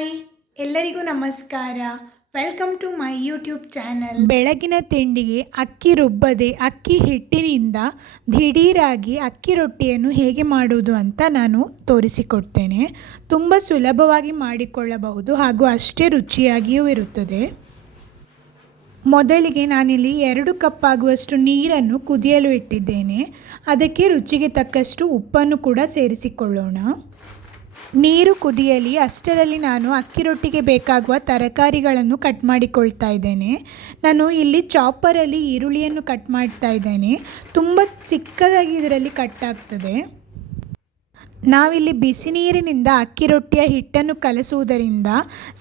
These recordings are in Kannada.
ಹಾಯ್ ಎಲ್ಲರಿಗೂ ನಮಸ್ಕಾರ. Welcome to my YouTube channel. ಬೆಳಗಿನ ತಿಂಡಿಗೆ ಅಕ್ಕಿ ರುಬ್ಬದೆ ಅಕ್ಕಿ ಹಿಟ್ಟಿನಿಂದ ದಿಢೀರಾಗಿ ಅಕ್ಕಿ ರೊಟ್ಟಿಯನ್ನು ಹೇಗೆ ಮಾಡುವುದು ಅಂತ ನಾನು ತೋರಿಸಿಕೊಡ್ತೇನೆ. ತುಂಬ ಸುಲಭವಾಗಿ ಮಾಡಿಕೊಳ್ಳಬಹುದು ಹಾಗೂ ಅಷ್ಟೇ ರುಚಿಯಾಗಿಯೂ ಇರುತ್ತದೆ. ಮೊದಲಿಗೆ ನಾನಿಲ್ಲಿ 2 ಕಪ್ ಆಗುವಷ್ಟು ನೀರನ್ನು ಕುದಿಯಲು ಇಟ್ಟಿದ್ದೇನೆ. ಅದಕ್ಕೆ ರುಚಿಗೆ ತಕ್ಕಷ್ಟು ಉಪ್ಪನ್ನು ಕೂಡ ಸೇರಿಸಿಕೊಳ್ಳೋಣ. ನೀರು ಕುದಿಯಲಿ. ಅಷ್ಟರಲ್ಲಿ ನಾನು ಅಕ್ಕಿ ರೊಟ್ಟಿಗೆ ಬೇಕಾಗುವ ತರಕಾರಿಗಳನ್ನು ಕಟ್ ಮಾಡಿಕೊಳ್ತಾ ಇದ್ದೇನೆ. ನಾನು ಇಲ್ಲಿ ಚಾಪರಲ್ಲಿ ಈರುಳ್ಳಿಯನ್ನು ಕಟ್ ಮಾಡ್ತಾ ಇದ್ದೇನೆ. ತುಂಬ ಚಿಕ್ಕದಾಗಿ ಇದರಲ್ಲಿ ಕಟ್ ಆಗ್ತದೆ. ನಾವಿಲ್ಲಿ ಬಿಸಿ ನೀರಿನಿಂದ ಅಕ್ಕಿ ರೊಟ್ಟಿಯ ಹಿಟ್ಟನ್ನು ಕಲಸುವುದರಿಂದ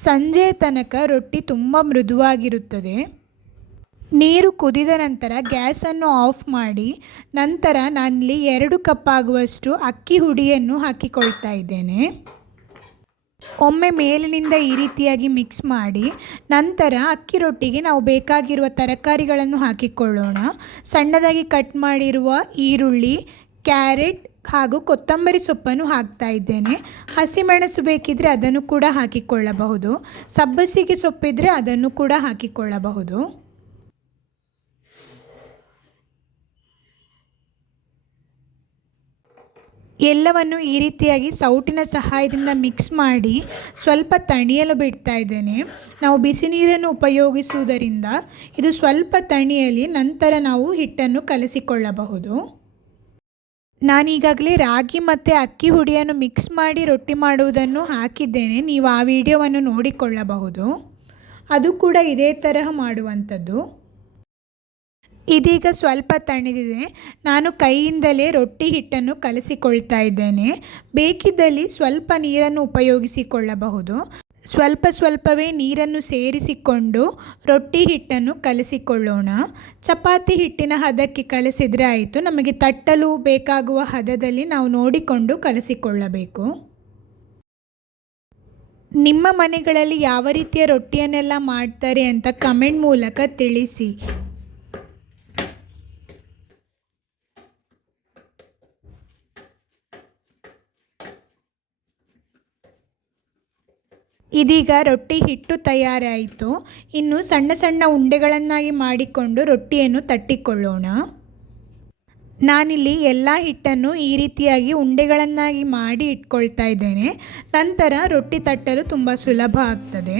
ಸಂಜೆಯ ತನಕ ರೊಟ್ಟಿ ತುಂಬ ಮೃದುವಾಗಿರುತ್ತದೆ. ನೀರು ಕುದಿದ ನಂತರ ಗ್ಯಾಸನ್ನು ಆಫ್ ಮಾಡಿ ನಂತರ ನಾನಿಲ್ಲಿ 2 ಕಪ್ ಆಗುವಷ್ಟು ಅಕ್ಕಿ ಹುಡಿಯನ್ನು ಹಾಕಿಕೊಳ್ತಾ ಇದ್ದೇನೆ. ಒಮ್ಮೆ ಮೇಲಿನಿಂದ ಈ ರೀತಿಯಾಗಿ ಮಿಕ್ಸ್ ಮಾಡಿ ನಂತರ ಅಕ್ಕಿ ರೊಟ್ಟಿಗೆ ನಾವು ಬೇಕಾಗಿರುವ ತರಕಾರಿಗಳನ್ನು ಹಾಕಿಕೊಳ್ಳೋಣ. ಸಣ್ಣದಾಗಿ ಕಟ್ ಮಾಡಿರುವ ಈರುಳ್ಳಿ, ಕ್ಯಾರೆಟ್ ಹಾಗೂ ಕೊತ್ತಂಬರಿ ಸೊಪ್ಪನ್ನು ಹಾಕ್ತಾ ಇದ್ದೇನೆ. ಹಸಿಮೆಣಸು ಬೇಕಿದ್ದರೆ ಅದನ್ನು ಕೂಡ ಹಾಕಿಕೊಳ್ಳಬಹುದು. ಸಬ್ಬಸಿಗೆ ಸೊಪ್ಪಿದ್ದರೆ ಅದನ್ನು ಕೂಡ ಹಾಕಿಕೊಳ್ಳಬಹುದು. ಎಲ್ಲವನ್ನು ಈ ರೀತಿಯಾಗಿ ಸೌಟಿನ ಸಹಾಯದಿಂದ ಮಿಕ್ಸ್ ಮಾಡಿ ಸ್ವಲ್ಪ ತಣಿಯಲು ಬಿಡ್ತಾ ಇದ್ದೇನೆ. ನಾವು ಬಿಸಿ ನೀರನ್ನು ಉಪಯೋಗಿಸುವುದರಿಂದ ಇದು ಸ್ವಲ್ಪ ತಣಿಯಲಿ, ನಂತರ ನಾವು ಹಿಟ್ಟನ್ನು ಕಲಸಿಕೊಳ್ಳಬಹುದು. ನಾನೀಗಾಗಲೇ ರಾಗಿ ಮತ್ತು ಅಕ್ಕಿ ಹುಡಿಯನ್ನು ಮಿಕ್ಸ್ ಮಾಡಿ ರೊಟ್ಟಿ ಮಾಡುವುದನ್ನು ಹಾಕಿದ್ದೇನೆ. ನೀವು ಆ ವಿಡಿಯೋವನ್ನು ನೋಡಿಕೊಳ್ಳಬಹುದು. ಅದು ಕೂಡ ಇದೇ ತರಹ ಮಾಡುವಂಥದ್ದು. ಇದೀಗ ಸ್ವಲ್ಪ ತಣಿದಿದೆ. ನಾನು ಕೈಯಿಂದಲೇ ರೊಟ್ಟಿ ಹಿಟ್ಟನ್ನು ಕಲಸಿಕೊಳ್ತಾ ಇದ್ದೇನೆ. ಬೇಕಿದ್ದಲ್ಲಿ ಸ್ವಲ್ಪ ನೀರನ್ನು ಉಪಯೋಗಿಸಿಕೊಳ್ಳಬಹುದು. ಸ್ವಲ್ಪವೇ ನೀರನ್ನು ಸೇರಿಸಿಕೊಂಡು ರೊಟ್ಟಿ ಹಿಟ್ಟನ್ನು ಕಲಸಿಕೊಳ್ಳೋಣ. ಚಪಾತಿ ಹಿಟ್ಟಿನ ಹದಕ್ಕೆ ಕಲಸಿದರೆ ಆಯಿತು. ನಮಗೆ ತಟ್ಟಲು ಬೇಕಾಗುವ ಹದದಲ್ಲಿ ನಾವು ನೋಡಿಕೊಂಡು ಕಲಸಿಕೊಳ್ಳಬೇಕು. ನಿಮ್ಮ ಮನೆಗಳಲ್ಲಿ ಯಾವ ರೀತಿಯ ರೊಟ್ಟಿಯನ್ನೆಲ್ಲ ಮಾಡ್ತಾರೆ ಅಂತ ಕಮೆಂಟ್ ಮೂಲಕ ತಿಳಿಸಿ. ಇದೀಗ ರೊಟ್ಟಿ ಹಿಟ್ಟು ತಯಾರಾಯಿತು. ಇನ್ನು ಸಣ್ಣ ಸಣ್ಣ ಉಂಡೆಗಳನ್ನಾಗಿ ಮಾಡಿಕೊಂಡು ರೊಟ್ಟಿಯನ್ನು ತಟ್ಟಿಕೊಳ್ಳೋಣ. ನಾನಿಲ್ಲಿ ಎಲ್ಲ ಹಿಟ್ಟನ್ನು ಈ ರೀತಿಯಾಗಿ ಉಂಡೆಗಳನ್ನಾಗಿ ಮಾಡಿ ಇಟ್ಕೊಳ್ತಾ ಇದ್ದೇನೆ. ನಂತರ ರೊಟ್ಟಿ ತಟ್ಟಲು ತುಂಬ ಸುಲಭ ಆಗ್ತದೆ.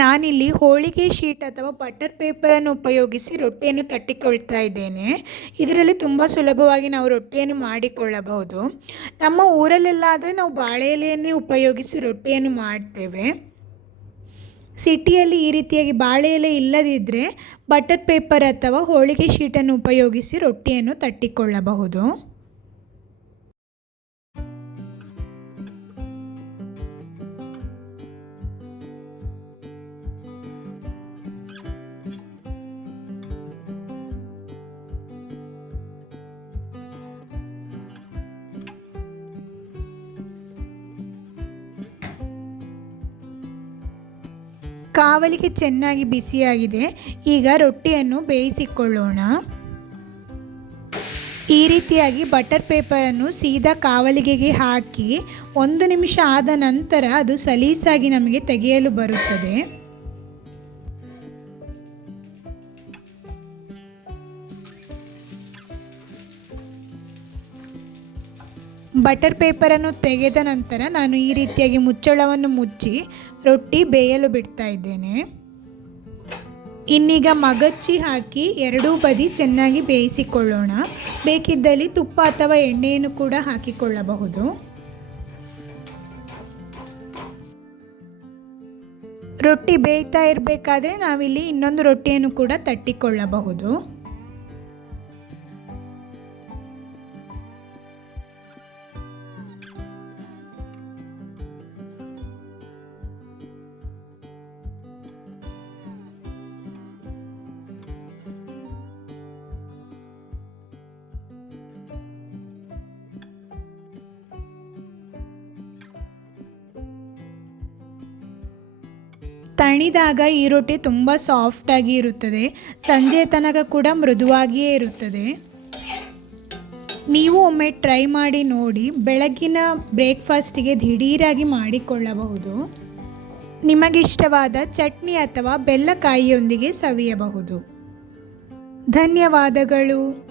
ನಾನಿಲ್ಲಿ ಹೋಳಿಗೆ ಶೀಟ್ ಅಥವಾ ಬಟರ್ ಪೇಪರನ್ನು ಉಪಯೋಗಿಸಿ ರೊಟ್ಟಿಯನ್ನು ತಟ್ಟಿಕೊಳ್ತಾ ಇದ್ದೇನೆ. ಇದರಲ್ಲಿ ತುಂಬ ಸುಲಭವಾಗಿ ನಾವು ರೊಟ್ಟಿಯನ್ನು ಮಾಡಿಕೊಳ್ಳಬಹುದು. ನಮ್ಮ ಊರಲ್ಲೆಲ್ಲ ಆದರೆ ನಾವು ಬಾಳೆ ಎಲೆಯನ್ನೇ ಉಪಯೋಗಿಸಿ ರೊಟ್ಟಿಯನ್ನು ಮಾಡ್ತೇವೆ. ಸಿಟಿಯಲ್ಲಿ ಈ ರೀತಿಯಾಗಿ ಬಾಳೆ ಎಲೆ ಇಲ್ಲದಿದ್ದರೆ ಬಟರ್ ಪೇಪರ್ ಅಥವಾ ಹೋಳಿಗೆ ಶೀಟನ್ನು ಉಪಯೋಗಿಸಿ ರೊಟ್ಟಿಯನ್ನು ತಟ್ಟಿಕೊಳ್ಳಬಹುದು. ಕಾವಲಿಗೆ ಚೆನ್ನಾಗಿ ಬಿಸಿಯಾಗಿದೆ. ಈಗ ರೊಟ್ಟಿಯನ್ನು ಬೇಯಿಸಿಕೊಳ್ಳೋಣ. ಈ ರೀತಿಯಾಗಿ ಬಟರ್ ಪೇಪರನ್ನು ಸೀದಾ ಕಾವಲಿಗೆಗೆ ಹಾಕಿ 1 ನಿಮಿಷ ಆದ ನಂತರ ಅದು ಸಲೀಸಾಗಿ ನಮಗೆ ತೆಗೆಯಲು ಬರುತ್ತದೆ. ಬಟರ್ ಪೇಪರನ್ನು ತೆಗೆದ ನಂತರ ನಾನು ಈ ರೀತಿಯಾಗಿ ಮುಚ್ಚಳವನ್ನು ಮುಚ್ಚಿ ರೊಟ್ಟಿ ಬೇಯಲು ಬಿಡ್ತಾ ಇದ್ದೇನೆ. ಇನ್ನೀಗ ಮಗಚಿ ಹಾಕಿ ಎರಡೂ ಬದಿ ಚೆನ್ನಾಗಿ ಬೇಯಿಸಿಕೊಳ್ಳೋಣ. ಬೇಕಿದ್ದಲ್ಲಿ ತುಪ್ಪ ಅಥವಾ ಎಣ್ಣೆಯನ್ನು ಕೂಡ ಹಾಕಿಕೊಳ್ಳಬಹುದು. ರೊಟ್ಟಿ ಬೇಯ್ತಾ ಇರಬೇಕಾದ್ರೆ ನಾವಿಲ್ಲಿ ಇನ್ನೊಂದು ರೊಟ್ಟಿಯನ್ನು ಕೂಡ ತಟ್ಟಿಕೊಳ್ಳಬಹುದು. ತಣಿದಾಗ ಈ ರೊಟ್ಟಿ ತುಂಬ ಸಾಫ್ಟಾಗಿ ಇರುತ್ತದೆ. ಸಂಜೆ ತನಕ ಕೂಡ ಮೃದುವಾಗಿಯೇ ಇರುತ್ತದೆ. ನೀವು ಒಮ್ಮೆ ಟ್ರೈ ಮಾಡಿ ನೋಡಿ. ಬೆಳಗಿನ ಬ್ರೇಕ್ಫಾಸ್ಟಿಗೆ ದಿಢೀರಾಗಿ ಮಾಡಿಕೊಳ್ಳಬಹುದು. ನಿಮಗಿಷ್ಟವಾದ ಚಟ್ನಿ ಅಥವಾ ಬೆಲ್ಲಕಾಯಿಯೊಂದಿಗೆ ಸವಿಯಬಹುದು. ಧನ್ಯವಾದಗಳು.